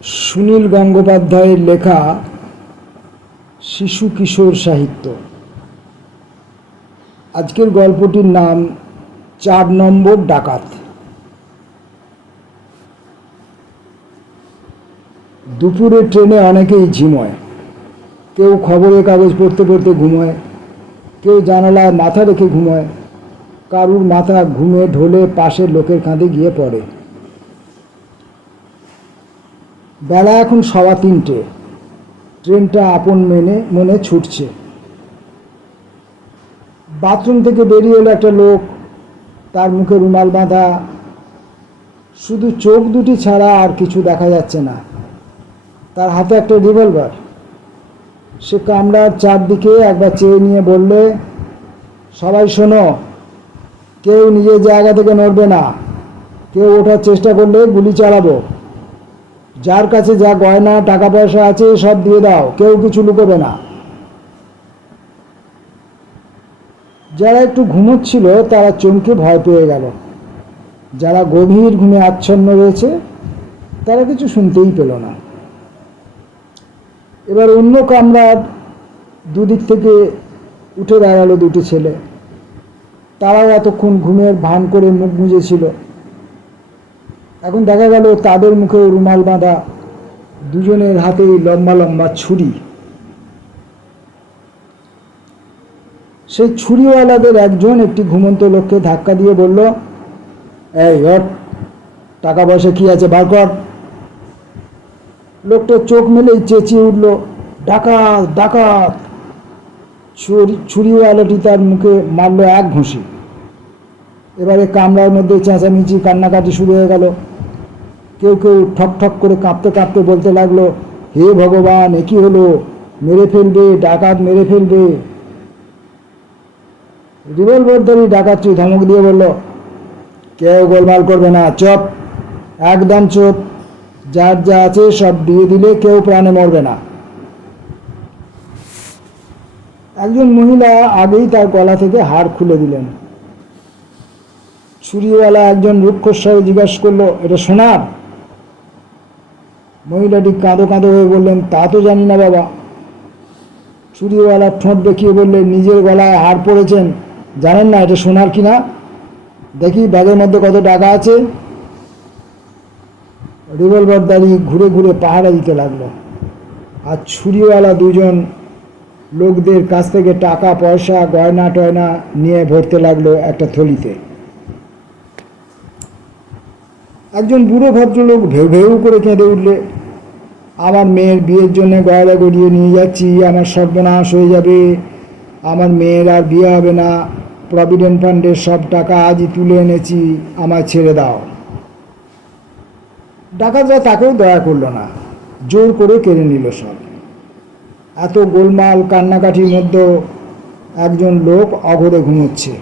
সুনীল গঙ্গোপাধ্যায়ের লেখা শিশু কিশোর সাহিত্য। আজকের গল্পটির নাম ৪ নম্বর ডাকাত। দুপুরে ট্রেনে অনেকেই ঝিমোয়, কেউ খবরের কাগজ পড়তে পড়তে ঘুমোয়, কেউ জানালায় মাথা রেখে ঘুমোয়, কারুর মাথা ঘুমে ঢলে পাশের লোকের কাঁধে গিয়ে পড়ে। বেলা এখন ৩:15। ট্রেনটা আপন মনে ছুটছে। বাথরুম থেকে বেরিয়ে এলো একটা লোক, তার মুখে রুমাল বাঁধা, শুধু চোখ দুটি ছাড়া আর কিছু দেখা যাচ্ছে না। তার হাতে একটা রিভলভার। সে কামরার চারদিকে একবার চেয়ে নিয়ে বললে, সবাই শোনো, কেউ নিজের জায়গা থেকে নড়বে না, কেউ ওঠার চেষ্টা করলে গুলি চালাবো। যার কাছে যা গয়না টাকা পয়সা আছে সব দিয়ে দাও, কেউ কিছু লুকোবে না। যারা একটু ঘুমোচ্ছিল তারা চমকে ভয় পেয়ে গেল। যারা গভীর ঘুমে আচ্ছন্ন রয়েছে তারা কিছু শুনতেই পেল না। এবার অন্য কামরার দুদিক থেকে উঠে দাঁড়ালো দুটি ছেলে। তারাও এতক্ষণ ঘুমের ভান করে মুখ গুঁজেছিল। এখন দেখা গেল তাদের মুখে রুমাল বাঁধা, দুজনের হাতেই লম্বা লম্বা ছুরি। সেই ছুরিওয়ালাদের একজন একটি ঘুমন্ত লোককে ধাক্কা দিয়ে বলল, এই ওঠ, টাকা পয়সা কি আছে বার কর। লোকটা চোখ মেলেই চেঁচিয়ে উঠল, ডাকাত ডাকাত। ছুরিওয়ালাটি তার মুখে মারল এক ঘুষি। এবারে কামরার মধ্যে চেঁচামেচি কান্নাকাটি শুরু হয়ে গেল। কেউ কেউ ঠক ঠক করে কাঁপতে কাঁপতে বলতে লাগলো, হে ভগবান, এ কি হলো, মেরে ফেলবে, ডাকাত মেরে ফেলবে। রিভলভারধারী ডাকাতটি ধমক দিয়ে বলল, কেউ গোলমাল করবে না, চুপ, একদম চুপ, যার যা আছে সব দিয়ে দিলে কেউ প্রাণে মরবে না। একজন মহিলা আগেই তার গলা থেকে হাড় খুলে দিলেন। ছুরিওয়ালা একজন রুক্ষস্বরে জিজ্ঞাসা করলো, এটা সোনার? মহিলাটি কাঁদো কাঁদো হয়ে বললেন, তা তো জানি না বাবা। ছুরিওয়ালা ঠোঁট দেখিয়ে বললেন, নিজের গলায় হাড় পড়েছেন, জানেন না এটা সোনার কিনা? দেখি ব্যাগের মধ্যে কত টাকা আছে। রিভলভারধারী ঘুরে ঘুরে পাহারা দিতে লাগলো, আর ছুরিওয়ালা দুজন লোকদের কাছ থেকে টাকা পয়সা গয়না টয়না নিয়ে ভরতে লাগলো একটা থলিতে। একজন বুড়ো ভদ্রলোক ভেউ ভেউ করে কেঁদে উঠলে, আমার মেয়ের বিয়ের জন্য গয়না গড়িয়ে নিয়ে যাচ্ছি, আমার সর্বনাশ হয়ে যাবে, আমার মেয়ের আর বিয়ে হবে না, প্রভিডেন্ট ফান্ডের সব টাকা আজই তুলে এনেছি, আমায় ছেড়ে দাও। ডাকাতরা তাকেও দয়া করল না, জোর করে কেড়ে নিল সব। এত গোলমাল কান্নাকাটির মধ্যে একজন লোক অঘরে ঘুমোচ্ছে।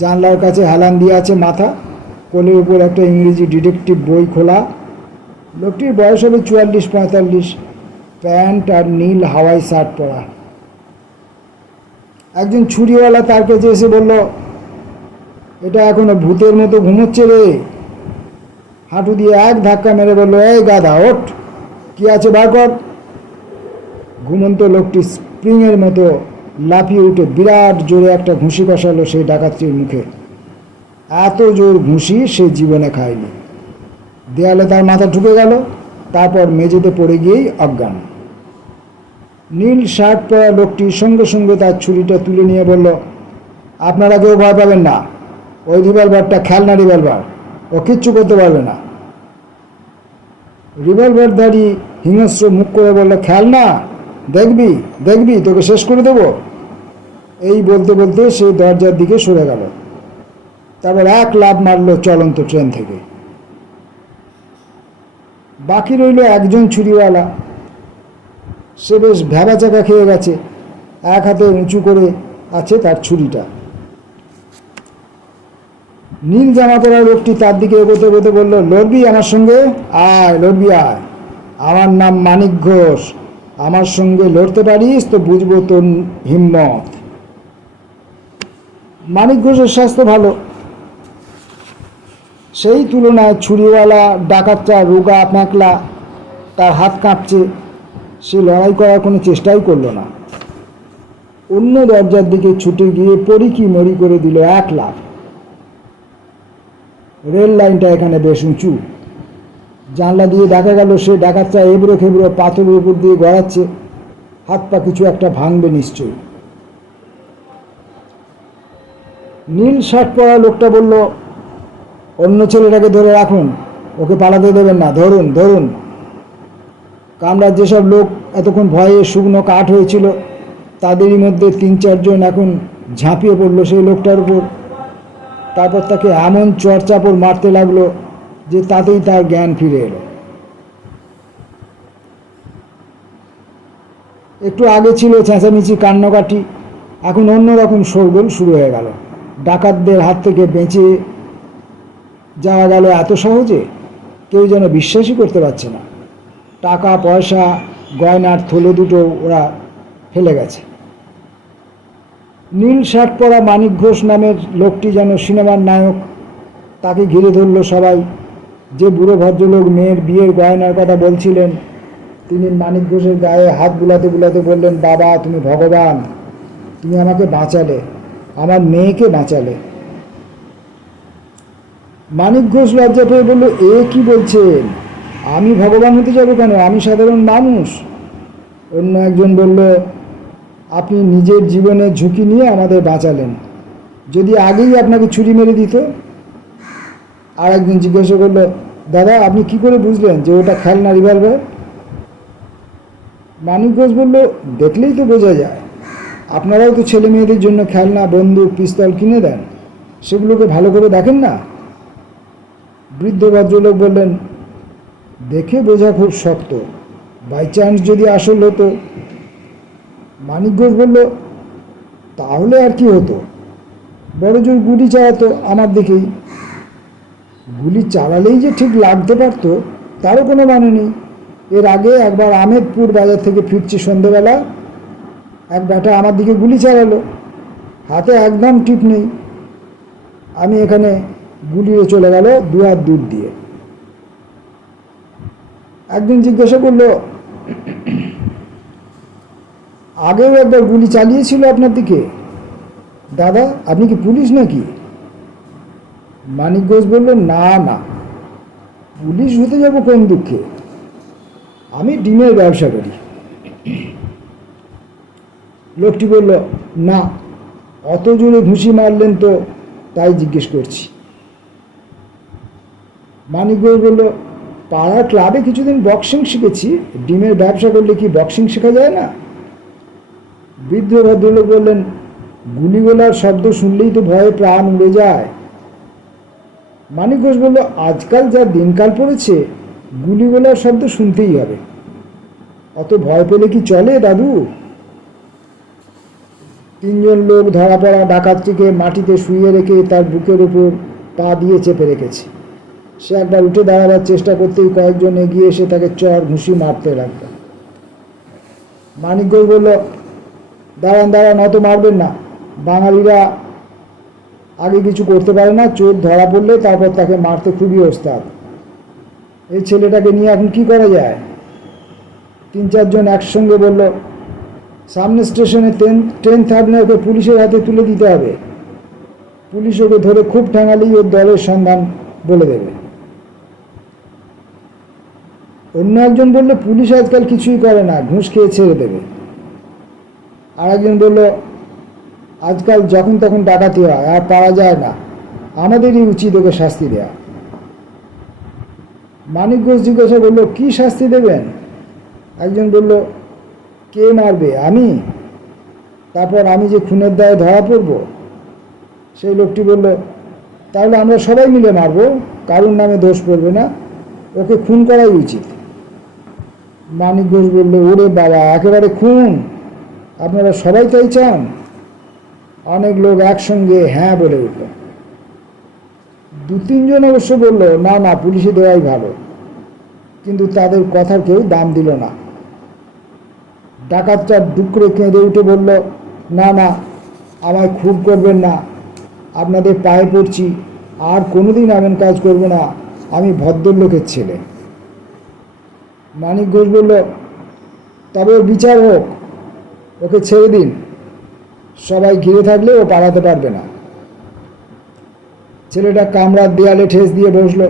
জানলার কাছে হেলান দিয়ে আছে মাথা, কোলের উপর একটা ইংরেজি ডিটেকটিভ বই খোলা। লোকটির বয়স হবে 44-45, প্যান্ট আর নীল হাওয়াই শার্ট পরা। একজন ছুরিওয়ালা তার কাছে এসে বলল, এটা এখনো ভূতের মতো ঘুমোচ্ছে রে। হাঁটু দিয়ে এক ধাক্কা মেরে বলল, এই গাধা, ওঠ, কি আছে বার কর। ঘুমন্ত লোকটি স্প্রিংয়ের মতো লাফিয়ে উঠে বিরাট জোরে একটা ঘুষি কষালো সেই ডাকাতটির মুখে। এত জোর ঘুষি সে জীবনে খায়নি। দেয়ালে তার মাথা ঢুকে গেল, তারপর মেঝেতে পড়ে গিয়েই অজ্ঞান। নীল শার্ট পরা লোকটি সঙ্গে সঙ্গে তার ছুরিটা তুলে নিয়ে বলল, আপনারা কেউ ভয় পাবেন না, ওই রিভলভারটা খেলনা রিভলভার, ও কিচ্ছু করতে পারবে না। রিভলভারধারী হিংস্র মুখ করে বলল, খেলনা? দেখবি দেখবি, তোকে শেষ করে দেব। এই বলতে বলতে সে দরজার দিকে সরে গেল। তারপর এক লাফ মারল চলন্ত ট্রেন থেকে। বাকি রইল একজন ছুরিওয়ালা। সে বেশ ভ্যাবাচাকা খেয়ে গেছে, এক হাতে উঁচু করে আছে তার ছুরিটা। নীল জামা পরা লোকটি তার দিকে এগোতে এগোতে বলল, লড়বি আমার সঙ্গে? আয়, লড়বি আয়, আমার নাম মানিক ঘোষ, আমার সঙ্গে লড়তে পারিস তো বুঝবো তোর হিম্মত। মানিক ঘোষের স্বাস্থ্য ভালো, সেই তুলনায় ছুরিওয়ালা ডাকাতটা রোগা প্যাঁকলা, তার হাত কাঁপছে, সে লড়াই করার কোনো চেষ্টাই করলো না। অন্য দরজার দিকে ছুটে গিয়ে পরিকি মরি করে দিল 1 লাফ। রেল লাইনটা এখানে বেশ উঁচু। জানলা দিয়ে দেখা গেল সে ডাকাতটা এবড়ো খেবড়ো পাথরের উপর দিয়ে গড়াচ্ছে, হাত পা কিছু একটা ভাঙবে নিশ্চয়ই। নীল শার্ট পরা লোকটা বলল, অন্য ছেলেটাকে ধরে রাখুন, ওকে পালাতে দেবেন না, ধরুন ধরুন। কামরার যেসব লোক এতক্ষণ ভয়ে শুকনো কাঠ হয়েছিল, তাদেরই মধ্যে 3-4 জন এখন ঝাঁপিয়ে পড়লো সেই লোকটার উপর। তারপর তাকে এমন চড়চাপড় মারতে লাগলো যে তাতেই তার জ্ঞান ফিরে এলো। একটু আগে ছিল চেঁচামেচি কান্নাকাটি, এখন অন্যরকম শোরগোল শুরু হয়ে গেল। ডাকাতদের হাত থেকে বেঁচে যাওয়া গেল এত সহজে, কেউ যেন বিশ্বাসই করতে পারছে না। টাকা পয়সা গয়নার থলে দুটো ওরা ফেলে গেছে। নীল শার্ট পরা মানিক ঘোষ নামের লোকটি যেন সিনেমার নায়ক। তাকে ঘিরে ধরল সবাই। যে বুড়ো ভদ্রলোক মেয়ের বিয়ের গয়নার কথা বলছিলেন, তিনি মানিক ঘোষের গায়ে হাত বুলাতে বুলাতে বললেন, বাবা তুমি ভগবান, তুমি আমাকে বাঁচালে, আমার মেয়েকে বাঁচালে। মানিক ঘোষ লজ্জা পেয়ে বলল, এ কি বলছেন, আমি ভগবান হতে যাবো কেন, আমি সাধারণ মানুষ। অন্য একজন বলল, আপনি নিজের জীবনের ঝুঁকি নিয়ে আমাদের বাঁচালেন, যদি আগেই আপনাকে ছুরি মেরে দিত। আর একজন জিজ্ঞাসা করলো, দাদা আপনি কি করে বুঝলেন যে ওটা খেলনা রিভলভার? মানিক ঘোষ বলল, দেখলেই তো বোঝা যায়, আপনারাও তো ছেলে মেয়েদের জন্য খেলনা বন্দুক পিস্তল কিনে দেন, সেগুলোকে ভালো করে দেখেন না? বৃদ্ধ ভদ্রলোক বললেন, দেখে বোঝা খুব শক্ত, বাই চান্স যদি আসল হতো। মানিক ঘোষ বলল, তাহলে আর কি হতো, বড় জোর গুলি চালাতো আমার দিকেই। গুলি চালালেই যে ঠিক লাগতে পারত তারও কোনো মানে নেই। এর আগে একবার আহমেদপুর বাজার থেকে ফিরছি সন্ধেবেলা, এক ব্যাটা আমার দিকে গুলি চালালো, হাতে একদম টিপ নেই, আমি এখানে গুলিয়ে চলে গেল 2 হাত দূর দিয়ে। একদিন জিজ্ঞাসা করলো, আগেও একবার গুলি চালিয়েছিল আপনার দিকে, দাদা আপনি কি পুলিশ নাকি? মানিক ঘোষ বলল, না না, পুলিশ হতে যাব কোন দুঃখে, আমি ডিমের ব্যবসা করি। লোকটি বলল, না, অত জোরে ঘুষি মারলেন তো, তাই জিজ্ঞেস করছি। মানিক ঘোষ বলল, পাড়ার ক্লাবে কিছুদিন বক্সিং শিখেছি, ডিমের ব্যবসা করলে কি বক্সিং শেখা যায় না? বৃদ্ধ ভদ্রলোক বললেন, গুলিগোলার শব্দ শুনলেই তো ভয়ে প্রাণ উড়ে যায়। মানিক ঘোষ বলল, আজকাল যা দিনকাল পড়েছে, গুলিগোলার শব্দ শুনতেই হবে, অত ভয় পেলে কি চলে দাদু? 3 জন লোক ধরা পড়া ডাকাতটিকে মাটিতে শুইয়ে রেখে তার বুকের উপর পা দিয়ে চেপে রেখেছে। সে একবার উঠে দাঁড়াবার চেষ্টা করতেই কয়েকজন এগিয়ে এসে তাকে চড় ঘুষি মারতে লাগলো। মানিক ঘোষ বলল, দাঁড়ান দাঁড়ান, অত মারবেন না, বাঙালিরা আগে কিছু করতে পারে না, চোর ধরা পড়লে তারপর তাকে মারতে খুবই ওস্তাদ। এই ছেলেটাকে নিয়ে এখন কি করা যায়? 3-4 জন একসঙ্গে বলল, সামনে স্টেশনে ট্রেন থামলে ওকে পুলিশের হাতে তুলে দিতে হবে, পুলিশ ওকে ধরে খুব ঠ্যাঙালেই ওর দলের সন্ধান বলে দেবে। অন্য একজন বলল, পুলিশ আজকাল কিছুই করে না, ঘুষ খেয়ে ছেড়ে দেবে। আর একজন বলল, আজকাল যখন তখন ডাকাতি হয়, আর পারা যায় না, আমাদেরই উচিত ওকে শাস্তি দেওয়া। মানিক ঘোষ জিজ্ঞাসা করলো, কি শাস্তি দেবেন? একজন বলল, কে মারবে, আমি? তারপর আমি যে খুনের দায়ে ধরা পড়ব? সেই লোকটি বলল, তাহলে আমরা সবাই মিলে মারব, কারোর নামে দোষ পড়বে না, ওকে খুন করাই উচিত। মানিক ঘোষ বলল, ওরে বাবা, একেবারে খুন? আপনারা সবাই তাই চান? অনেক লোক একসঙ্গে হ্যাঁ বলে উঠল। 2-3 জন অবশ্য বলল, না না, পুলিশে দেওয়াই ভালো, কিন্তু তাদের কথার কেউ দাম দিল না। ডাকাতটা ডুকরে কেঁদে উঠে বলল, না না, আমায় খুব করবেন না, আপনাদের পায়ে পড়ছি, আর কোনোদিন এমন কাজ করব না, আমি ভদ্রলোকের ছেলে। মানিক ঘোষ বলল, তবে ওর বিচার হোক, ওকে ছেড়ে দিন, সবাই ঘিরে থাকলে ও পালাতে পারবে না। ছেলেটা কামরার দেয়ালে ঠেস দিয়ে বসলো।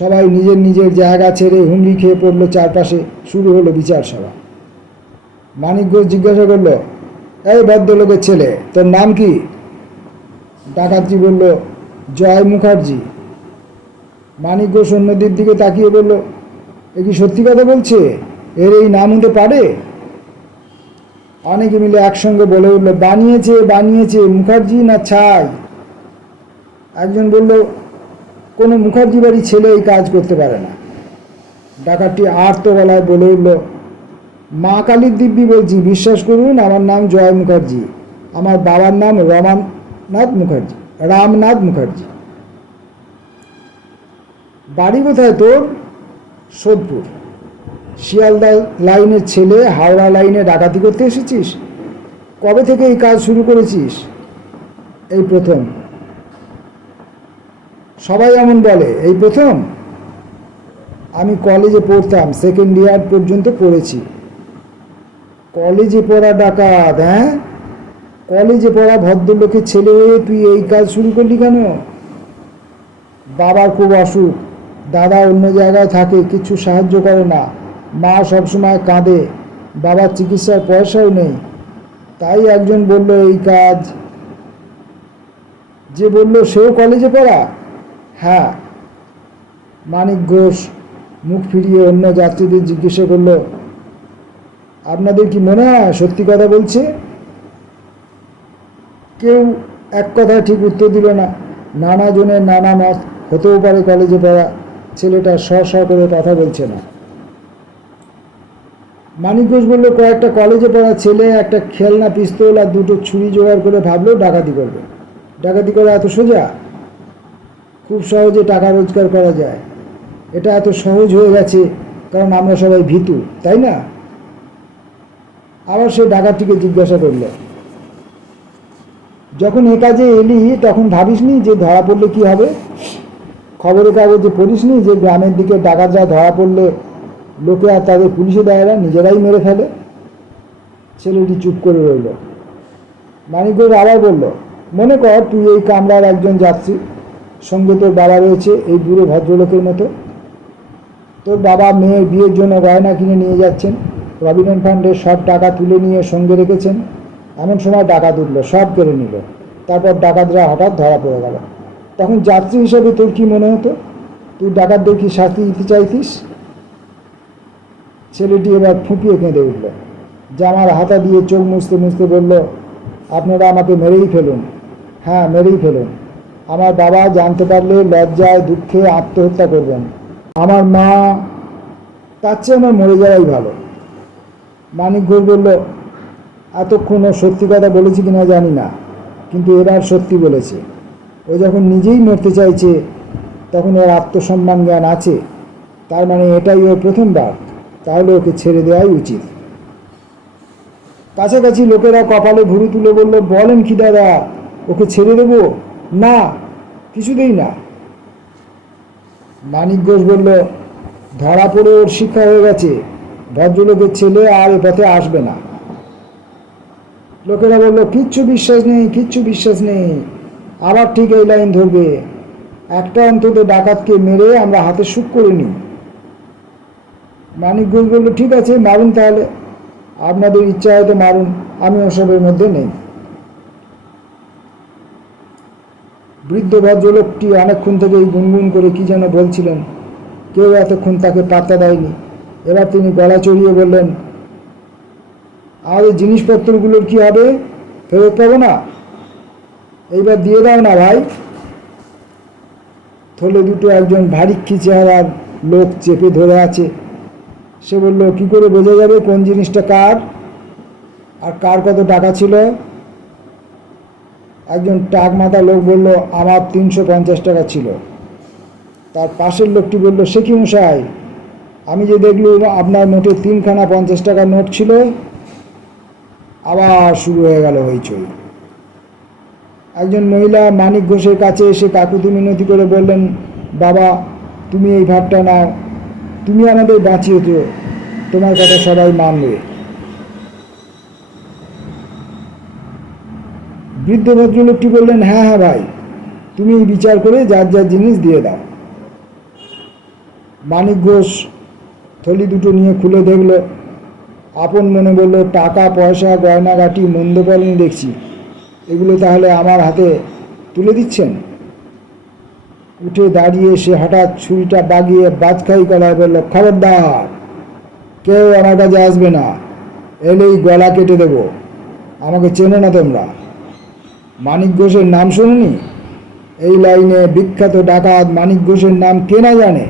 সবাই নিজের নিজের জায়গা ছেড়ে হুমড়ি খেয়ে পড়লো। চারপাশে শুরু হলো বিচার সভা। মানিক ঘোষ জিজ্ঞাসা করলো, এই ভদ্রলোকের ছেলে, তোর নাম কি? ডাকাতজি বলল, জয় মুখার্জি। মানিক ঘোষ অন্যদের দিকে তাকিয়ে বলল, এ কি সত্যি কথা বলছে? এর এই নাম হতে পারে? অনেকে মিলে একসঙ্গে বলে উঠল, বানিয়েছে বানিয়েছে, মুখার্জি না ছাই। একজন বলল, কোনো মুখার্জি বাড়ির ছেলে এই কাজ করতে পারে না। ডাকাতটি আর্ত গলায় বলে উঠল, মা কালীর দিব্যি বলছি, বিশ্বাস করুন, আমার নাম জয় মুখার্জি, আমার বাবার নাম রামনাথ মুখার্জি। বাড়ি কোথায় তোর? সোদপুর। শিয়ালদা লাইনের ছেলে, হাওড়া লাইনে ডাকাতি করতে এসেছিস? কবে থেকে এই কাজ শুরু করেছিস? এই প্রথম। সবাই এমন বলে, এই প্রথম? আমি কলেজে পড়তাম, সেকেন্ড ইয়ার পর্যন্ত পড়েছি। কলেজে পড়া ডাকাত? হ্যাঁ, কলেজে পড়া ভদ্রলোকের ছেলে হয়ে তুই এই কাজ শুরু করলি কেন? বাবার খুব অসুখ, দাদা অন্য জায়গায় থাকে, কিছু সাহায্য করে না, মা সবসময় কাঁদে, বাবার চিকিৎসার পয়সাও নেই, তাই একজন বলল এই কাজ। যে বলল সেও কলেজে পড়া? হ্যাঁ। মানিক ঘোষ মুখ ফিরিয়ে অন্য যাত্রীদের জিজ্ঞাসা করল, আপনাদের কি মনে হয় সত্যি কথা বলছে? কেউ এক কথায় ঠিক উত্তর দিল না। নানা জনের নানা মত। হতেও পারে কলেজে পড়া। ছেলেটা স করে কথা বলছে না। মানিক ঘোষ বলল, কয়েকটা কলেজে পড়া ছেলে একটা খেলনা পিস্তল আর দুটো ছুরি জোগাড় করে ভাবলো ডাকাতি করবে। ডাকাতি করা এত সোজা? খুব সহজে টাকা রোজগার করা যায়। এটা এত সহজ হয়ে গেছে কারণ আমরা সবাই ভীতু, তাই না? আবার সে ডাকাতটিকে জিজ্ঞাসা করল, যখন এ কাজে এলি তখন ভাবিসনি যে ধরা পড়লে কি হবে? খবরের কাগজে পড়িসনি যে গ্রামের দিকে ডাকাতরা ধরা পড়লে লোকে আর তাদের পুলিশে দেয় না, নিজেরাই মেরে ফেলে? ছেলেটি চুপ করে রইল। মানিক ঘোষ আবার বলল, মনে কর তুই এই কামরার একজন যাত্রী, সঙ্গে তোর বাবা রয়েছে এই বুড়ো ভদ্রলোকের মতো। তোর বাবা মেয়ের বিয়ের জন্য গয়না কিনে নিয়ে যাচ্ছেন, প্রভিডেন্ট ফান্ডের সব টাকা তুলে নিয়ে সঙ্গে রেখেছেন। এমন সময় ডাকাত উঠল, সব কেড়ে নিল। তারপর ডাকাতরা হঠাৎ ধরা পড়ে গেল। তখন যাত্রী হিসেবে তোর কি মনে হতো? তুই ডাকাতদের কি শাস্তি দিতে চাইতিস? ছেলেটি এবার ফুঁপিয়ে কেঁদে উঠল। জামার হাতা দিয়ে চোখ মুছতে মুছতে বলল, আপনারা আমাকে মেরেই ফেলুন, হ্যাঁ মেরেই ফেলুন। আমার বাবা জানতে পারলে লজ্জায় দুঃখে আত্মহত্যা করবেন। আমার মা, তার চেয়ে আমার মরে যাওয়াই ভালো। মানিক ঘোষ বলল, এতক্ষণ ও সত্যি কথা বলেছি কিনা জানি না, কিন্তু এবার সত্যি বলেছে। ও যখন নিজেই মরতে চাইছে তখন ওর আত্মসম্মান জ্ঞান আছে, তার মানে এটাই ওর প্রথমবার। তাহলে ওকে ছেড়ে দেওয়াই উচিত। কাছাকাছি লোকেরা কপালে ভুরু তুলে বলল, বলেন কি দাদা, ওকে ছেড়ে দেব? না, কিছুতেই না। মানিক ঘোষ বলল, ধরা পড়ে ওর শিক্ষা হয়ে গেছে, ভদ্রলোকের ছেলে আর এ পথে আসবে না। লোকেরা বলল, কিচ্ছু বিশ্বাস নেই, কিচ্ছু বিশ্বাস নেই, আবার ঠিক এই লাইন ধরবে। একটা অন্তত ডাকাতকে মেরে আমরা হাতে সুখ করে নিই। মানিক ঘোষ বলল, ঠিক আছে, মারুন তাহলে, আপনাদের ইচ্ছা হয়তো মারুন, আমি ওসবের মধ্যে নেই। বৃদ্ধ ভদ্রলোকটি অনেকক্ষণ থেকেই গুনগুন করে কি যেন বলছিলেন। কেউ এতক্ষণ তাকে পাত্তা দেয়নি। এবার তিনি গলা চড়িয়ে বললেন, আমাদের জিনিসপত্রগুলোর কি হবে? ফেরত পাবো না? এইবার দিয়ে দাও না ভাই। থলে দুটো একজন ভারিক্ষি চেহারার লোক চেপে ধরে আছে। সে বলল, কি করে বোঝা যাবে কোন জিনিসটা কার আর কার কত টাকা ছিল? একজন টাক মাথা লোক বলল, আমার 350 টাকা ছিল। তার পাশের লোকটি বলল, সে কি মশাই, আমি যে দেখলুম আপনার মোটে 3খানা 50 টাকার নোট ছিল। আবার শুরু হয়ে গেল হইচই। একজন মহিলা মানিক ঘোষের কাছে এসে কাকুতি মিনতি করে বললেন, বাবা তুমি এই ভাবটা নাও, তুমি আমাদের বাঁচিয়েছো, তোমার কথা সবাই মানবে। বৃদ্ধ ভদ্রলোকটি বললেন, হ্যাঁ হ্যাঁ ভাই, তুমি বিচার করে যার যার জিনিস দিয়ে দাও। মানিক ঘোষ থলি দুটো নিয়ে খুলে দেখল, আপন মনে বলল, টাকা পয়সা গয়নাগাটি মন্দ পড়েনি দেখছি, এগুলো তাহলে আমার হাতে তুলে দিচ্ছেন? উঠে দাঁড়িয়ে সে হঠাৎ ছুরিটা বাগিয়ে বাজখাই গলায় বলল, খবরদার, কেউ আমার কাছে আসবে না, এলেই গলা কেটে দেব। আমাকে চেনো না তোমরা? মানিক ঘোষের নাম শোনোনি? এই লাইনে বিখ্যাত ডাকাত মানিক ঘোষের নাম কে না জানে?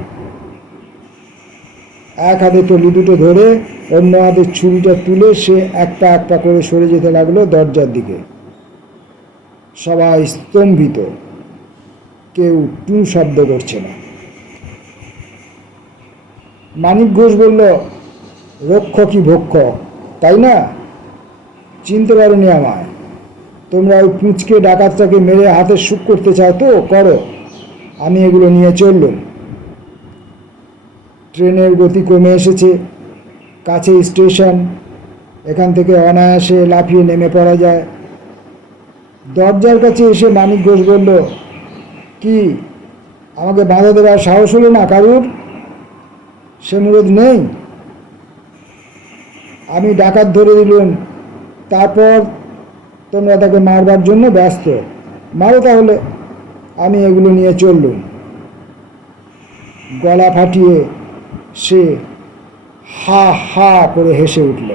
এক হাতে থলি দুটো ধরে অন্য হাতে ছুরিটা তুলে সে একটা একটা করে সরে যেতে লাগলো দরজার দিকে। সবাই স্তম্ভিত, কেউ টু শব্দ করছে না। মানিক ঘোষ বলল, রক্ষকই ভক্ষক, তাই না? চিনতে পারোনি আমায়? তোমরা ওই পুঁচকে ডাকাতটাকে মেরে হাতের সুখ করতে চাও তো করো, আমি এগুলো নিয়ে চললুম। ট্রেনের গতি কমে এসেছে, কাছে স্টেশন, এখান থেকে অনায়াসে লাফিয়ে নেমে পড়া যায়। দরজার কাছে এসে মানিক ঘোষ বলল, কি আমাকে বাধা দেওয়ার সাহস হলো না কারুর? সে মুরদ নেই? আমি ডাকাত ধরে দিলুম, তারপর তোমরা তাকে মারবার জন্য ব্যস্ত, মারো তাহলে, আমি এগুলো নিয়ে চললুম। গলা ফাটিয়ে সে হা হা করে হেসে উঠল।